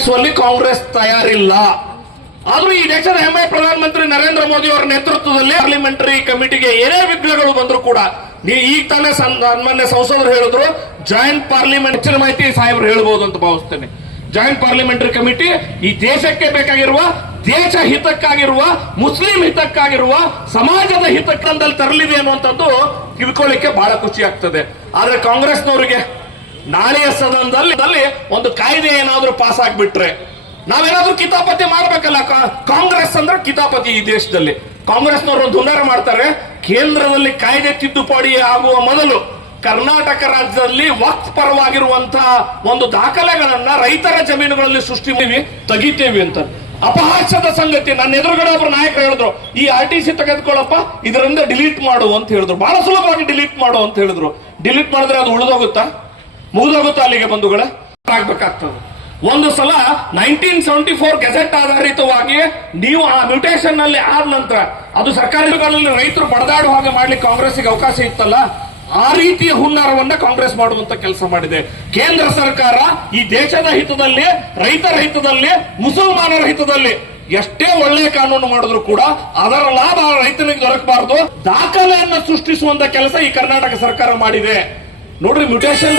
ಬದಲಾಯಿಸುವಲ್ಲಿ ಕಾಂಗ್ರೆಸ್ ತಯಾರಿಲ್ಲ. ಆದ್ರೂ ಈ ದೇಶದ ಹೆಮ್ಮೆ ಪ್ರಧಾನಮಂತ್ರಿ ನರೇಂದ್ರ ಮೋದಿ ಅವರ ನೇತೃತ್ವದಲ್ಲಿ ಪಾರ್ಲಿಮೆಂಟರಿ ಕಮಿಟಿಗೆ ಏನೇ ವಿಘ್ನಗಳು ಬಂದರೂ ಕೂಡ ನೀ- ಈಗ ತಾನೇ ಸನ್ಮಾನ್ಯ ಸಂಸದರು ಹೇಳಿದ್ರು, ಜಾಯಿಂಟ್ ಪಾರ್ಲಿಮೆಂಟ್ ಹೆಚ್ಚಿನ ಮಾಹಿತಿ ಸಾಹೇಬರು ಹೇಳ್ಬೋದು ಅಂತ ಭಾವಿಸ್ತೇನೆ. ಜಾಯಿಂಟ್ ಪಾರ್ಲಿಮೆಂಟರಿ ಕಮಿಟಿ ಈ ದೇಶಕ್ಕೆ ಬೇಕಾಗಿರುವ ದೇಶ ಹಿತಕ್ಕಾಗಿರುವ, ಮುಸ್ಲಿಂ ಹಿತಕ್ಕಾಗಿರುವ, ಸಮಾಜದ ಹಿತಕ್ಕಂದಲ್ಲಿ ತರಲಿದೆ ಅನ್ನುವಂಥದ್ದು ತಿಳ್ಕೊಳ್ಳಿಕ್ಕೆ ಬಹಳ ಖುಷಿ ಆಗ್ತದೆ. ಆದ್ರೆ ಕಾಂಗ್ರೆಸ್ನವರಿಗೆ ನಾಳೆಯ ಸದನದಲ್ಲಿ ದಲ್ಲಿ ಒಂದು ಕಾಯ್ದೆ ಏನಾದ್ರೂ ಪಾಸ್ ಆಗ್ಬಿಟ್ರೆ ನಾವೇನಾದ್ರೂ ಕಿತಾಪತಿ ಮಾಡ್ಬೇಕಲ್ಲ ಕಾಂಗ್ರೆಸ್ ಅಂದ್ರೆ ಕಿತಾಪತಿ ಈ ದೇಶದಲ್ಲಿ. ಕಾಂಗ್ರೆಸ್ನವರು ಹುನ್ನಾರ ಮಾಡ್ತಾರೆ, ಕೇಂದ್ರದಲ್ಲಿ ಕಾಯ್ದೆ ತಿದ್ದುಪಡಿ ಆಗುವ ಮೊದಲು ಕರ್ನಾಟಕ ರಾಜ್ಯದಲ್ಲಿ ವಕ್ ಪರವಾಗಿರುವಂತಹ ಒಂದು ದಾಖಲೆಗಳನ್ನ ರೈತರ ಜಮೀನುಗಳಲ್ಲಿ ಸೃಷ್ಟಿ ತೆಗಿತೇವೆ ಅಂತ. ಅಪಹಾಸ್ಯದ ಸಂಗತಿ, ನನ್ನ ಎದುರುಗಡೆ ಒಬ್ರು ನಾಯಕರು ಹೇಳಿದ್ರು, ಈ ಆರ್ ಟಿ ಸಿ ತೆಗೆದುಕೊಳ್ಳಪ್ಪ, ಇದರಿಂದ ಡಿಲೀಟ್ ಮಾಡು ಅಂತ ಹೇಳಿದ್ರು. ಬಹಳ ಸುಲಭವಾಗಿ ಡಿಲೀಟ್ ಮಾಡು ಅಂತ ಹೇಳಿದ್ರು. ಡಿಲೀಟ್ ಮಾಡಿದ್ರೆ ಅದು ಉಳಿದೋಗುತ್ತಾ? ಮುಗಿದೋಗುತ್ತಾ ಅಲ್ಲಿಗೆ ಬಂಧುಗಳ, ಆಗ್ಬೇಕಾಗ್ತದೆ. ಒಂದು ಸಲ ನೈನ್ಟೀನ್ ಸೆವೆಂಟಿ ಫೋರ್ ಗೆಜೆಟ್ ಆಧಾರಿತವಾಗಿ ನೀವು ಆ ಮ್ಯೂಟೇಷನ್ನಲ್ಲಿ ಆದ ನಂತರ, ಅದು ಸರ್ಕಾರಗಳಲ್ಲಿ ರೈತರು ಬಡದಾಡುವ ಹಾಗೆ ಮಾಡ್ಲಿಕ್ಕೆ ಕಾಂಗ್ರೆಸ್ಗೆ ಅವಕಾಶ ಇತ್ತಲ್ಲ, ಆ ರೀತಿಯ ಹುನ್ನಾರವನ್ನ ಕಾಂಗ್ರೆಸ್ ಮಾಡುವಂತ ಕೆಲಸ ಮಾಡಿದೆ. ಕೇಂದ್ರ ಸರ್ಕಾರ ಈ ದೇಶದ ಹಿತದಲ್ಲಿ ರೈತರ ಹಿತದಲ್ಲಿ ಮುಸಲ್ಮಾನರ ಹಿತದಲ್ಲಿ ಎಷ್ಟೇ ಒಳ್ಳೆಯ ಕಾನೂನು ಮಾಡಿದ್ರು ಕೂಡ ಅದರ ಲಾಭ ರೈತನಿಗೆ ದೊರಕಬಾರದು. ದಾಖಲೆಯನ್ನು ಸೃಷ್ಟಿಸುವಂತ ಕೆಲಸ ಈ ಕರ್ನಾಟಕ ಸರ್ಕಾರ ಮಾಡಿದೆ. ನೋಡ್ರಿ, ಮ್ಯೂಟೇಷನ್